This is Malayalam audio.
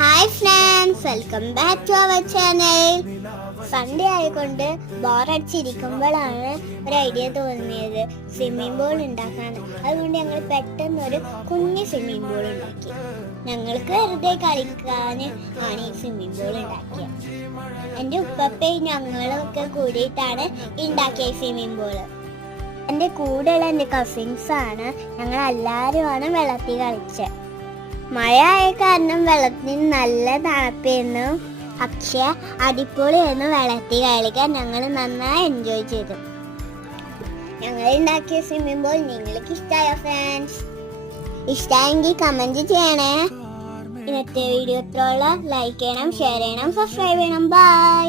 Hi friends, welcome back to our channel. Sunday ആയതുകൊണ്ട് ബോറടിച്ചിരിക്കുമ്പോഴാണ് ഒരു ഐഡിയ തോന്നിയത് സ്വിമ്മിംഗ് പൂൾ ഉണ്ടാക്കാൻ. അതുകൊണ്ട് ഞങ്ങൾ പെട്ടെന്നൊരു കുഞ്ഞ് സ്വിമ്മിംഗ് പൂൾ ഉണ്ടാക്കി. ഞങ്ങൾക്ക് വെറുതെ കളിക്കാൻ ആണ് ഈ സ്വിമ്മിംഗ് പൂൾ ഉണ്ടാക്കിയത്. എൻ്റെ ഉപ്പപ്പയും ഞങ്ങളൊക്കെ കൂടിയിട്ടാണ് ഉണ്ടാക്കിയ സ്വിമ്മിംഗ് പൂൾ. എൻ്റെ കൂടെയുള്ള എൻ്റെ കസിൻസാണ്. ഞങ്ങൾ എല്ലാവരുമാണ് വെള്ളത്തിൽ കളിച്ചത്. മഴ ആയ കാരണം വെള്ളത്തിന് നല്ല തണുപ്പായിരുന്നു. പക്ഷേ അടിപൊളിയായിരുന്നു വെള്ളത്തിൽ കളിക്കാൻ. ഞങ്ങൾ നന്നായി എൻജോയ് ചെയ്തു. ഞങ്ങൾ ഉണ്ടാക്കിയ സ്വിമ്മിംഗ് പൂൾ നിങ്ങൾക്ക് ഇഷ്ടമായോ ഫ്രണ്ട്സ്? ഇഷ്ടമായെങ്കിൽ കമൻറ്റ് ചെയ്യണേ. ഇന്നത്തെ വീഡിയോ ഇത്രയുള്ള. ലൈക്ക് ചെയ്യണം, ഷെയർ ചെയ്യണം, സബ്സ്ക്രൈബ് ചെയ്യണം. ബൈ.